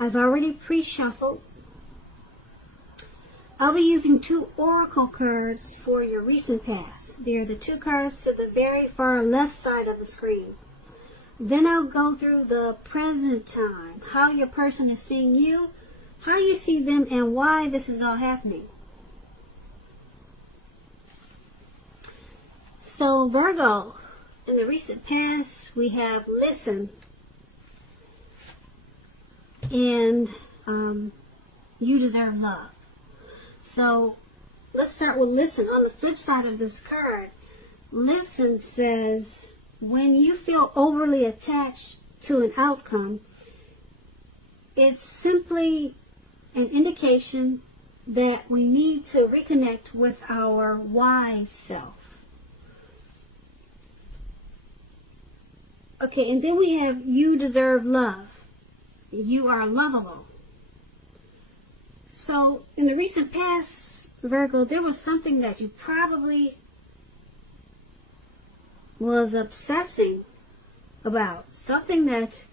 I've already pre-shuffled. I'll be using 2 oracle cards for your recent past. They're the 2 cards to the very far left side of the screen. Then I'll go through the present time, how your person is seeing you, how you see them, and why this is all happening. So Virgo, in the recent past, we have listen, and you deserve love. So let's start with listen. On the flip side of this card, listen says, when you feel overly attached to an outcome, it's simply an indication that we need to reconnect with our wise self. Okay, and then we have you deserve love. You are lovable. So in the recent past, Virgo, there was something that you probably was obsessing about, something that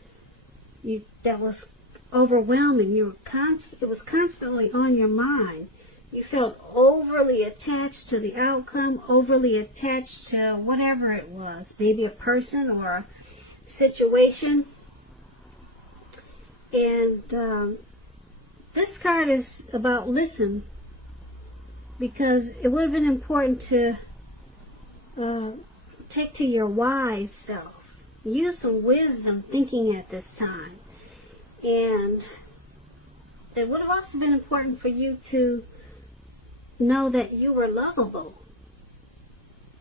was overwhelming. It was constantly on your mind. You felt overly attached to the outcome, overly attached to whatever it was, maybe a person or a situation. And this card is about listen, because it would have been important to take to your wise self. Use some wisdom thinking at this time. And it would have also been important for you to know that you were lovable.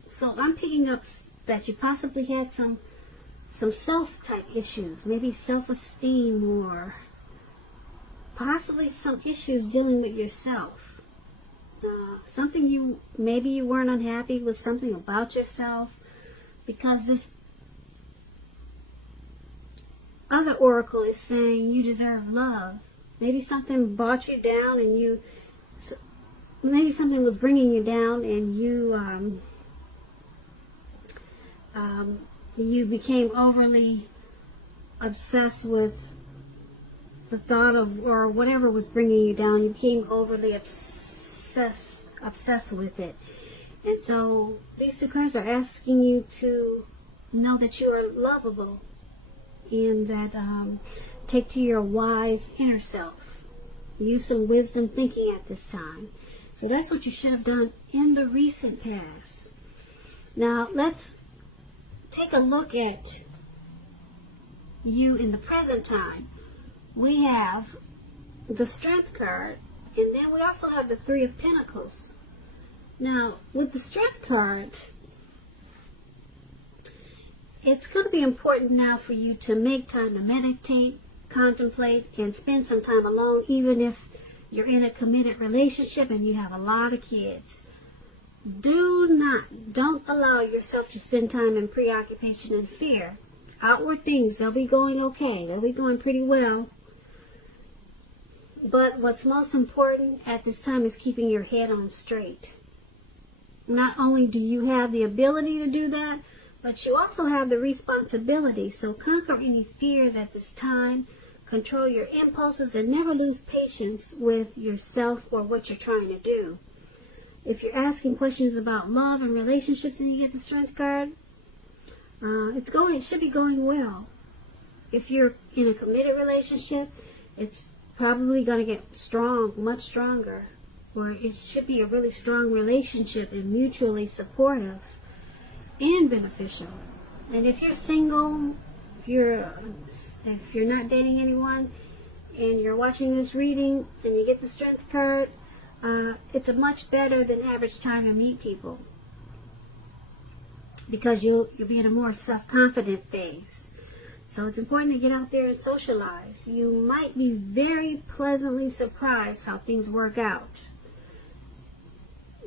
So I'm picking up that you possibly had some self-type issues, maybe self-esteem, or possibly some issues dealing with yourself. Something maybe you weren't unhappy with something about yourself, because this other oracle is saying you deserve love. Maybe something brought you down, and maybe something was bringing you down, and you became overly obsessed with the thought of, or whatever was bringing you down. You became overly obsessed with it. And so these 2 cards are asking you to know that you are lovable, and that take to your wise inner self. Use some wisdom thinking at this time. So that's what you should have done in the recent past. Now let's take a look at you in the present time. We have the Strength card, and then we also have the 3 of Pentacles. Now, with the Strength card, it's going to be important now for you to make time to meditate, contemplate, and spend some time alone, even if you're in a committed relationship and you have a lot of kids. Don't allow yourself to spend time in preoccupation and fear. Outward things, they'll be going okay. They'll be going pretty well. But what's most important at this time is keeping your head on straight. Not only do you have the ability to do that, but you also have the responsibility. So conquer any fears at this time. Control your impulses and never lose patience with yourself or what you're trying to do. If you're asking questions about love and relationships and you get the Strength card, it should be going well. If you're in a committed relationship, it's probably going to get strong, much stronger. Or it should be a really strong relationship and mutually supportive and beneficial. And if you're single, if you're not dating anyone, and you're watching this reading and you get the Strength card, it's a much better than average time to meet people, because you'll be in a more self-confident phase. So it's important to get out there and socialize. You might be very pleasantly surprised how things work out.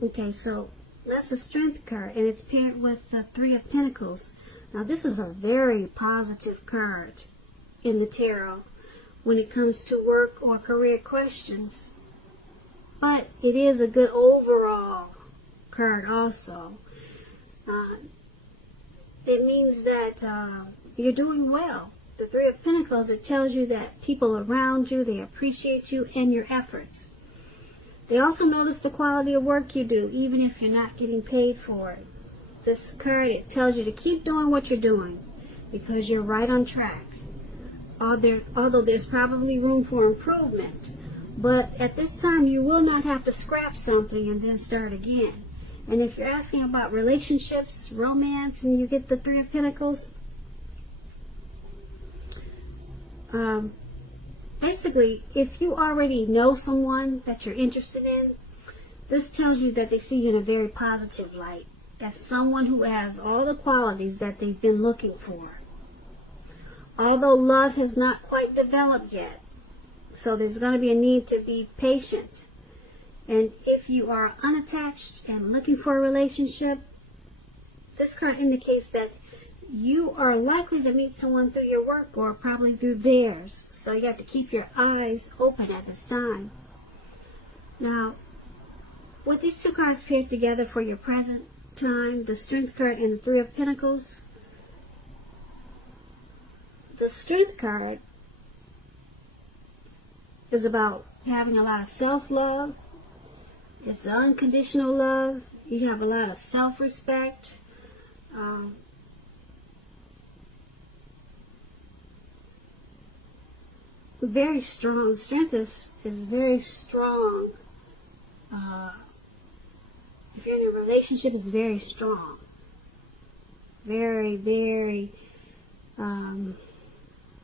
Okay, so that's the Strength card, and it's paired with the 3 of Pentacles. Now this is a very positive card in the tarot when it comes to work or career questions. But it is a good overall card also. It means that you're doing well. the Three of Pentacles, it tells you that people around you, they appreciate you and your efforts. They also notice the quality of work you do, even if you're not getting paid for it. This card, it tells you to keep doing what you're doing because you're right on track. Although there's probably room for improvement. But at this time, you will not have to scrap something and then start again. And if you're asking about relationships, romance, and you get the Three of Pentacles, basically, if you already know someone that you're interested in, this tells you that they see you in a very positive light, as someone who has all the qualities that they've been looking for. Although love has not quite developed yet, so there's going to be a need to be patient. And if you are unattached and looking for a relationship, this card indicates that you are likely to meet someone through your work or probably through theirs. So you have to keep your eyes open at this time. Now, with these two cards paired together for your present time, the Strength card and the Three of Pentacles, the Strength card is about having a lot of self-love. It's unconditional love. You have a lot of self-respect. Very strong. Strength is very strong. If you're in a relationship, it's very strong. Very, very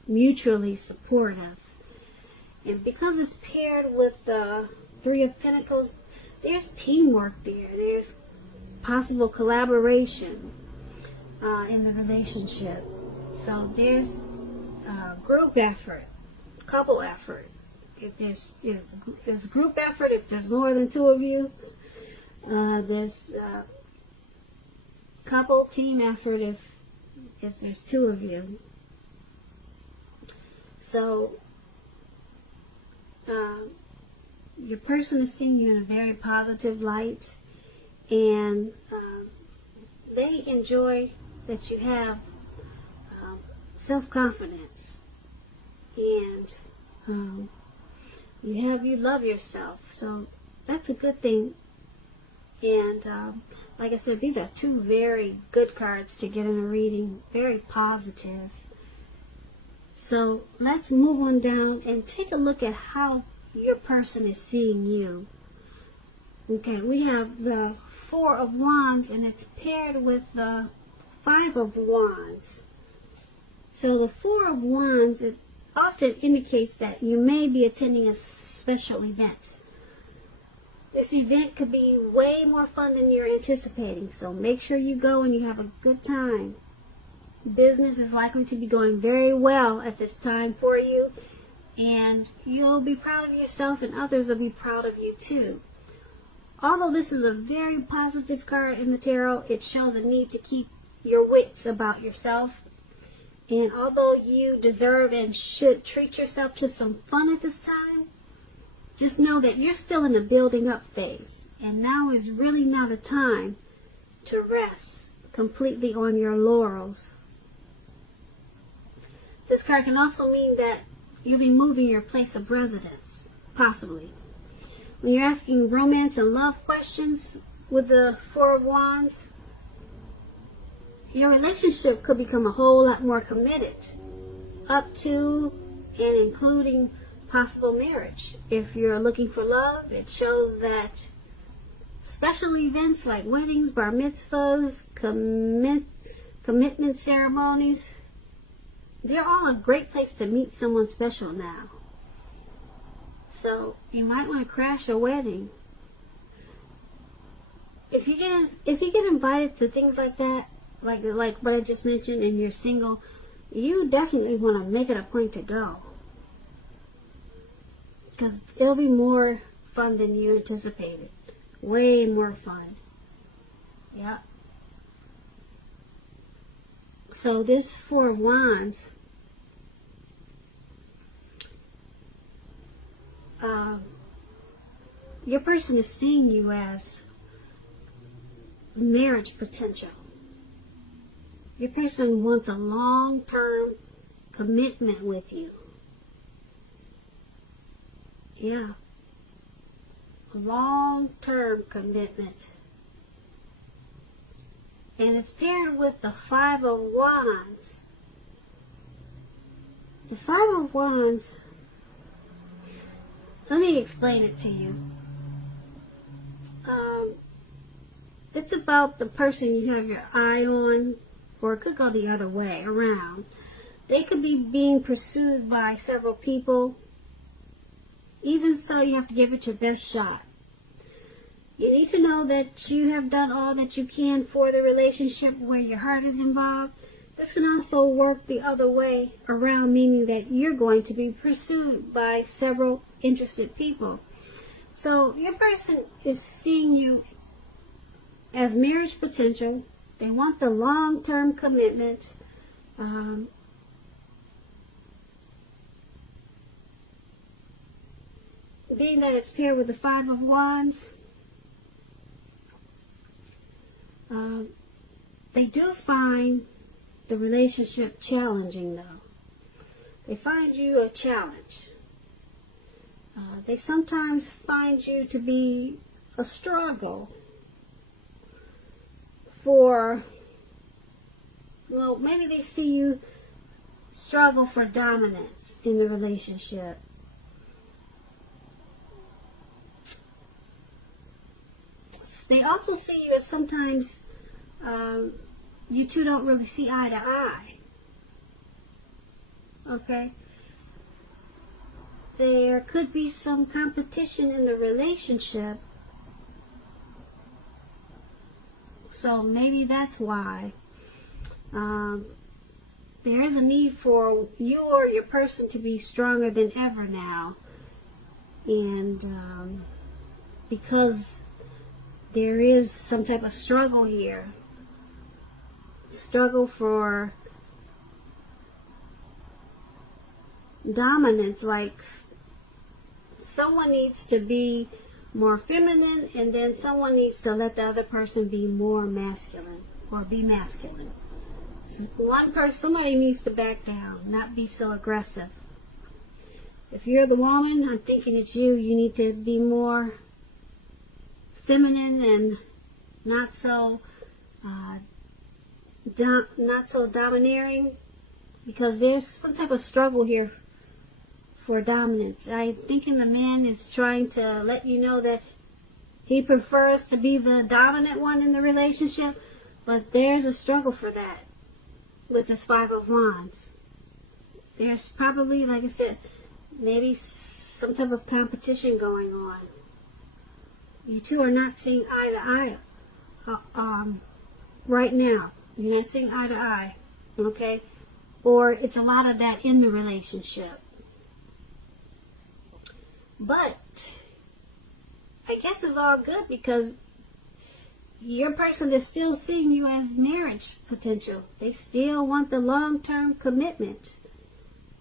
mutually supportive. And because it's paired with the Three of Pentacles, there's teamwork there. There's possible collaboration in the relationship. So there's group effort, couple effort. If there's group effort, if there's more than two of you, there's couple team effort if there's two of you. So your person is seeing you in a very positive light, and they enjoy that you have self-confidence, and you love yourself. So that's a good thing. And like I said, these are two very good cards to get in a reading. Very positive. So let's move on down and take a look at how your person is seeing you. Okay, we have the Four of Wands, and it's paired with the Five of Wands. So the Four of Wands, it often indicates that you may be attending a special event. This event could be way more fun than you're anticipating, so make sure you go and you have a good time. Business is likely to be going very well at this time for you, and you'll be proud of yourself and others will be proud of you too. Although this is a very positive card in the tarot, it shows a need to keep your wits about yourself. And although you deserve and should treat yourself to some fun at this time, just know that you're still in the building up phase, and now is really not the time to rest completely on your laurels. This card can also mean that you'll be moving your place of residence, possibly. When you're asking romance and love questions with the Four of Wands, your relationship could become a whole lot more committed, up to and including possible marriage. If you're looking for love, it shows that special events like weddings, bar mitzvahs, commitment ceremonies, they're all a great place to meet someone special now. So you might want to crash a wedding. If you get invited to things like that, like what I just mentioned, and you're single, you definitely want to make it a point to go, because it'll be more fun than you anticipated. Way more fun. Yeah. So this Four of Wands, your person is seeing you as marriage potential. Your person wants a long-term commitment with you. Yeah. A long-term commitment. And it's paired with the Five of Wands. The Five of Wands, let me explain it to you. It's about the person you have your eye on, or it could go the other way around. They could be being pursued by several people. Even so, you have to give it your best shot. You need to know that you have done all that you can for the relationship where your heart is involved. This can also work the other way around, meaning that you're going to be pursued by several interested people. So your person is seeing you as marriage potential. They want the long-term commitment. Being that it's paired with the Five of Wands, they do find the relationship challenging, though. They find you a challenge. They sometimes find you to be a struggle for, well, maybe they see you struggle for dominance in the relationship. They also see you as sometimes you two don't really see eye to eye. Okay? There could be some competition in the relationship. So maybe that's why. There is a need for you or your person to be stronger than ever now. And because there is some type of struggle here. Struggle for dominance, like someone needs to be more feminine and then someone needs to let the other person be more masculine or be masculine. So one person, somebody needs to back down, not be so aggressive. If you're the woman, I'm thinking it's you. You need to be more feminine and not so domineering, because there's some type of struggle here for dominance. I'm thinking the man is trying to let you know that he prefers to be the dominant one in the relationship, but there's a struggle for that with this Five of Wands. There's probably, like I said, maybe some type of competition going on. You two are not seeing eye to eye right now. You're not seeing eye to eye, okay? Or it's a lot of that in the relationship. But I guess it's all good because your person is still seeing you as marriage potential. They still want the long-term commitment.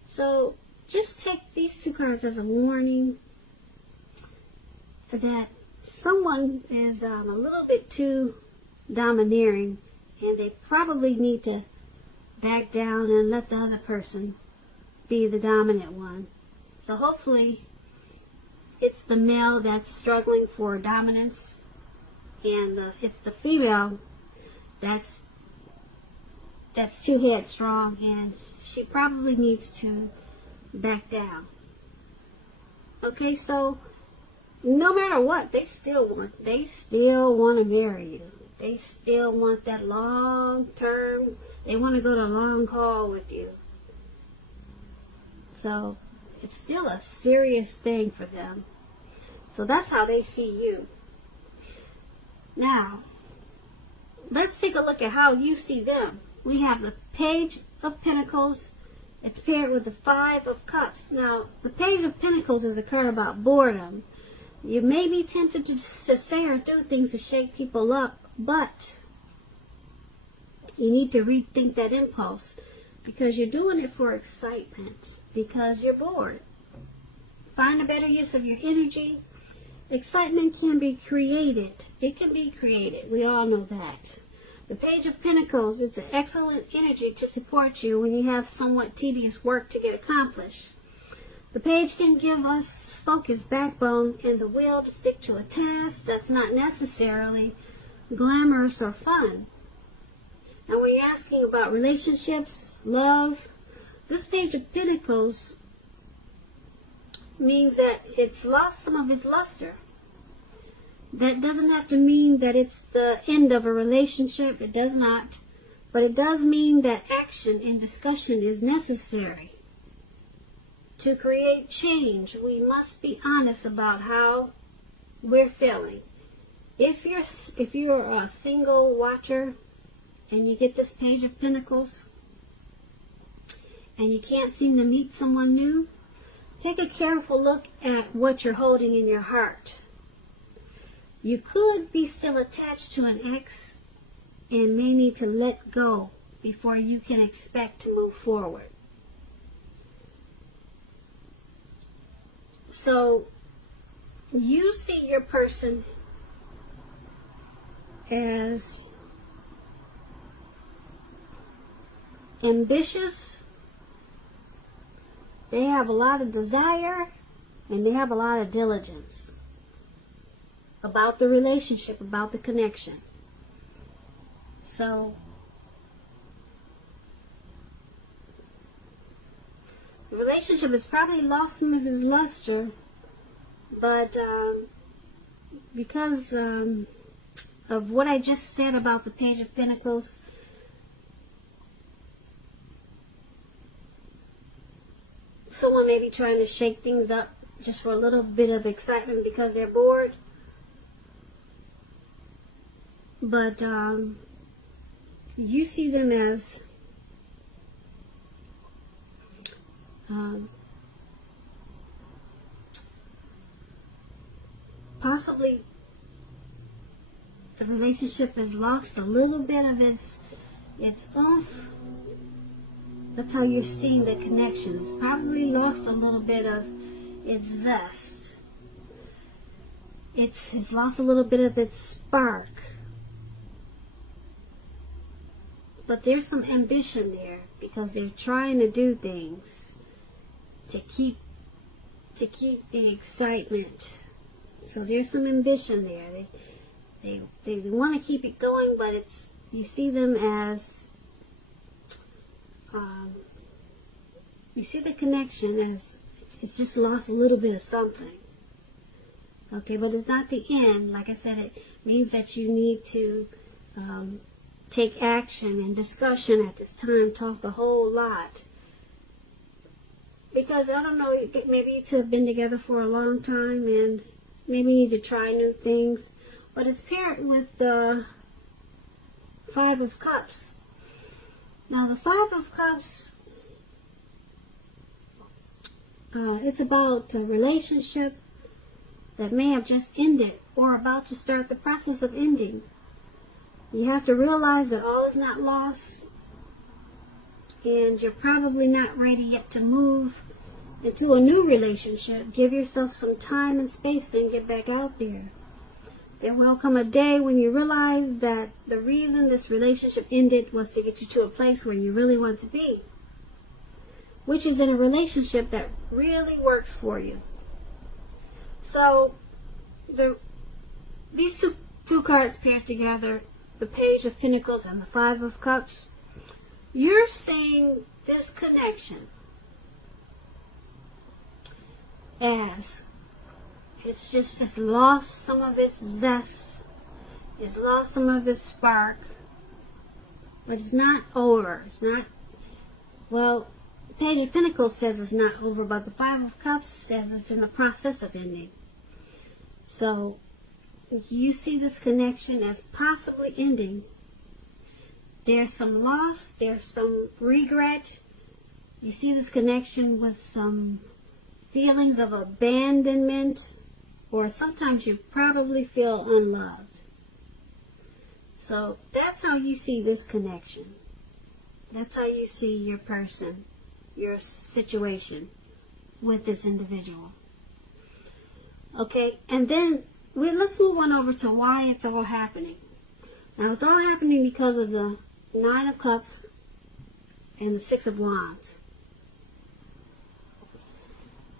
So just take these two cards as a warning that someone is a little bit too domineering, and they probably need to back down and let the other person be the dominant one. So hopefully it's the male that's struggling for dominance, and it's the female that's too headstrong, and she probably needs to back down. Okay, so no matter what, they still want to marry you. They still want that long term. They want to go the long haul with you. So it's still a serious thing for them. So that's how they see you. Now, let's take a look at how you see them. We have the Page of Pentacles. It's paired with the Five of Cups. Now, the Page of Pentacles is a card about boredom. You may be tempted to say or do things to shake people up, but you need to rethink that impulse, because you're doing it for excitement, because you're bored. Find a better use of your energy. Excitement can be created. It can be created. We all know that. The Page of Pentacles, it's an excellent energy to support you when you have somewhat tedious work to get accomplished. The page can give us focus, backbone, and the will to stick to a task that's not necessarily glamorous or fun. And when you're asking about relationships, love, this Page of Pentacles means that it's lost some of its luster. That doesn't have to mean that it's the end of a relationship. It does not. But it does mean that action and discussion is necessary. To create change, we must be honest about how we're feeling. If you're a single watcher and you get this Page of Pentacles and you can't seem to meet someone new, take a careful look at what you're holding in your heart. You could be still attached to an ex and may need to let go before you can expect to move forward. So, you see your person as ambitious. They have a lot of desire and they have a lot of diligence about the relationship, about the connection. So, the relationship has probably lost some of its luster, but because of what I just said about the Page of Pentacles, someone may be trying to shake things up just for a little bit of excitement because they're bored. But you see them as possibly the relationship has lost a little bit of its oomph. That's how you're seeing the connection. It's probably lost a little bit of its zest. It's lost a little bit of its spark. But there's some ambition there because they're trying to do things to keep the excitement. So there's some ambition there. They want to keep it going, but you see them as you see the connection as it's just lost a little bit of something. Okay, but it's not the end. Like I said, it means that you need to take action and discussion at this time, talk a whole lot. Because, I don't know, maybe you two have been together for a long time and maybe you need to try new things. But it's paired with the Five of Cups. Now, the Five of Cups, it's about a relationship that may have just ended or about to start the process of ending. You have to realize that all is not lost, and you're probably not ready yet to move into a new relationship. Give yourself some time and space, then get back out there. There will come a day when you realize that the reason this relationship ended was to get you to a place where you really want to be, which is in a relationship that really works for you. So, these two cards paired together, the Page of Pentacles and the Five of Cups, you're seeing this connection as it's lost some of its zest, it's lost some of its spark, but it's not over. It's not, well, the Page of Pentacles says it's not over, but the Five of Cups says it's in the process of ending. So, you see this connection as possibly ending. There's some loss, there's some regret. You see this connection with some feelings of abandonment, or sometimes you probably feel unloved. So that's how you see this connection. That's how you see your person, your situation with this individual. Okay, and then let's move on over to why it's all happening. Now it's all happening because of the Nine of Cups and the Six of Wands.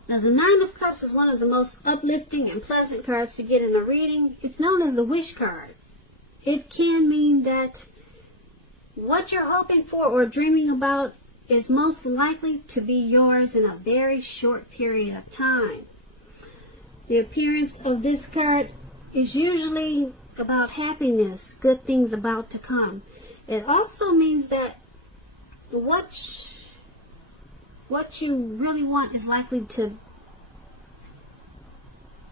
Now the Nine of Cups is one of the most uplifting and pleasant cards to get in a reading. It's known as the wish card. It can mean that what you're hoping for or dreaming about is most likely to be yours in a very short period of time. The appearance of this card is usually about happiness, good things about to come. It also means that what you really want is likely to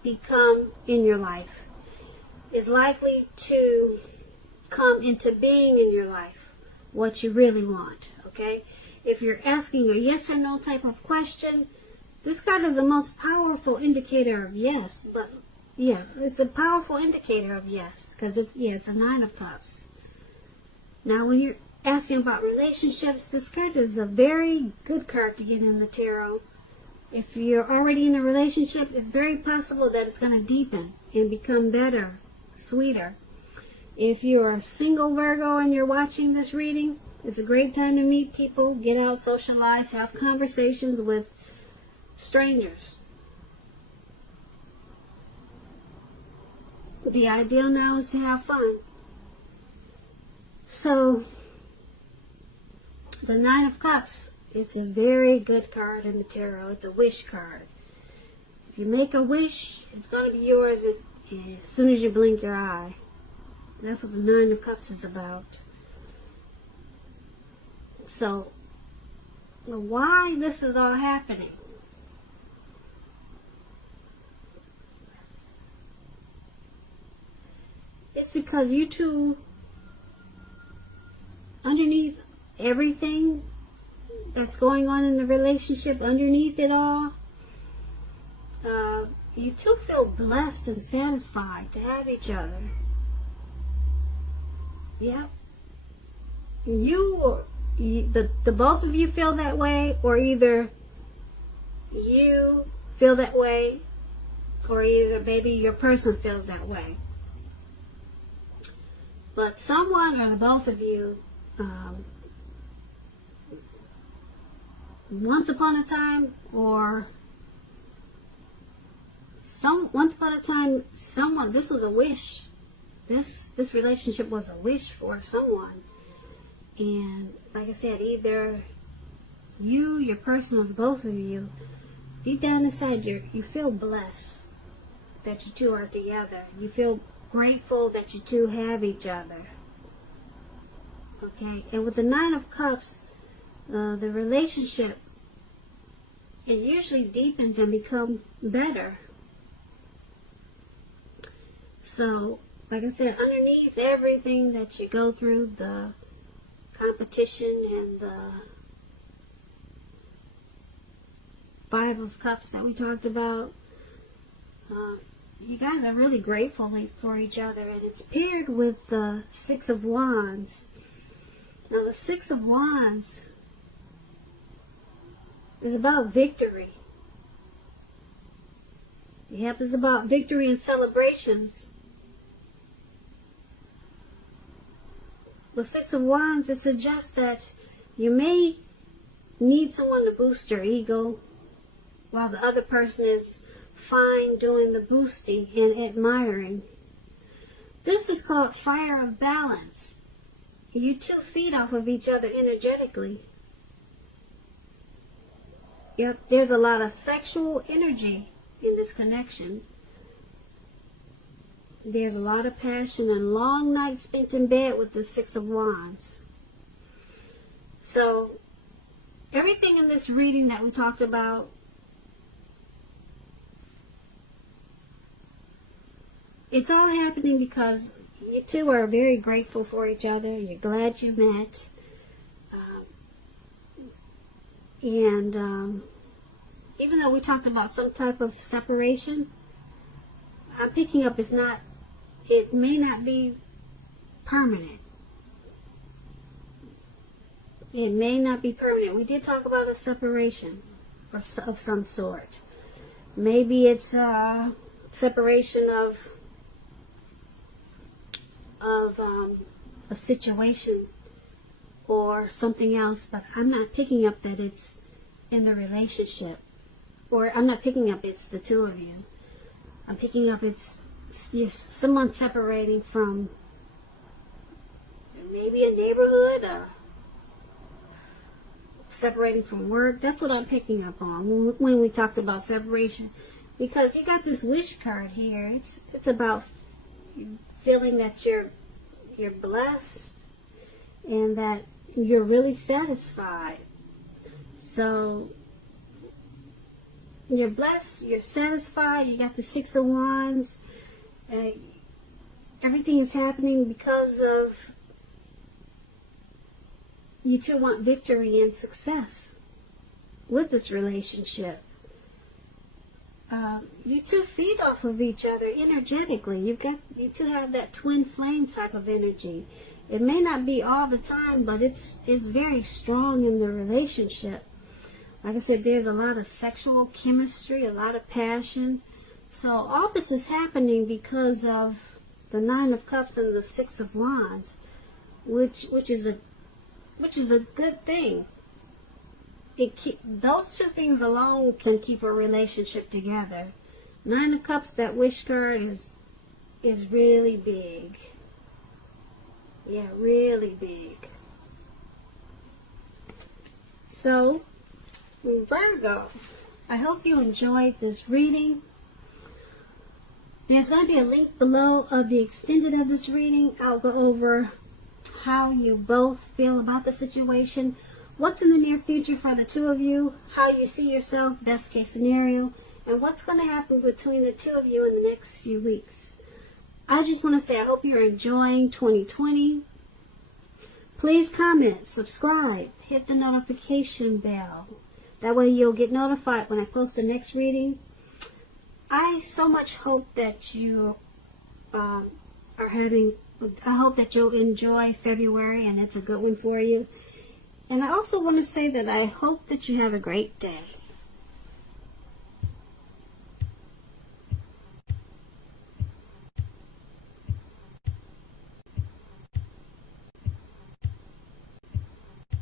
become in your life, is likely to come into being in your life, what you really want, okay? If you're asking a yes or no type of question, this card is the most powerful indicator of yes, but yeah, it's a powerful indicator of yes, because it's a Nine of Cups. Now, when you're asking about relationships, this card is a very good card to get in the tarot. If you're already in a relationship, it's very possible that it's going to deepen and become better, sweeter. If you're a single Virgo and you're watching this reading, it's a great time to meet people, get out, socialize, have conversations with strangers. The ideal now is to have fun. So, the Nine of Cups, it's a very good card in the tarot. It's a wish card. If you make a wish, it's going to be yours as soon as you blink your eye. That's what the Nine of Cups is about. So, why this is all happening? It's because you two, underneath everything that's going on in the relationship, underneath it all, you two feel blessed and satisfied to have each other. Yeah. The both of you feel that way, or either you feel that way, or either maybe your person feels that way. But someone or the both of you, once upon a time, someone, this was a wish. This relationship was a wish for someone. And like I said, either you, your person, or both of you, deep down inside, you feel blessed that you two are together. You feel grateful that you two have each other. Okay, and with the Nine of Cups, the relationship, it usually deepens and becomes better. So, like I said, underneath everything that you go through, the competition and the Five of Cups that we talked about, you guys are really grateful for each other, and it's paired with the Six of Wands. Now, the Six of Wands is about victory. Yep, it's about victory and celebrations. The Six of Wands, it suggests that you may need someone to boost your ego while the other person is fine doing the boosting and admiring. This is called fire of balance. You two feed off of each other energetically. Yep, there's a lot of sexual energy in this connection. There's a lot of passion and long nights spent in bed with the Six of Wands. So, everything in this reading that we talked about, it's all happening because you two are very grateful for each other. You're glad you met. Even though we talked about some type of separation, I'm picking up it may not be permanent. It may not be permanent. We did talk about a separation of some sort. Maybe it's a separation of a situation or something else, but I'm not picking up that it's in the relationship. Or I'm not picking up it's the two of you. I'm picking up it's someone separating from maybe a neighborhood, or separating from work. That's what I'm picking up on when we talked about separation. Because you got this wish card here. It's about feeling that you're blessed and that you're really satisfied. So you're blessed, you're satisfied, you got the Six of Wands. Everything is happening because of you two want victory and success with this relationship. You two feed off of each other energetically. You two have that twin flame type of energy. It may not be all the time, but it's very strong in the relationship. Like I said, there's a lot of sexual chemistry, a lot of passion. So all this is happening because of the Nine of Cups and the Six of Wands, which is a good thing. Those two things alone can keep a relationship together. Nine of Cups, that wish card is really big. Yeah, really big. So, Virgo, I hope you enjoyed this reading. There's going to be a link below of the extended of this reading. I'll go over how you both feel about the situation, what's in the near future for the two of you, how you see yourself, best case scenario, and what's going to happen between the two of you in the next few weeks. I just want to say I hope you're enjoying 2020. Please comment, subscribe, hit the notification bell. That way you'll get notified when I post the next reading. I so much hope that you I hope that you'll enjoy February and it's a good one for you. And I also want to say that I hope that you have a great day.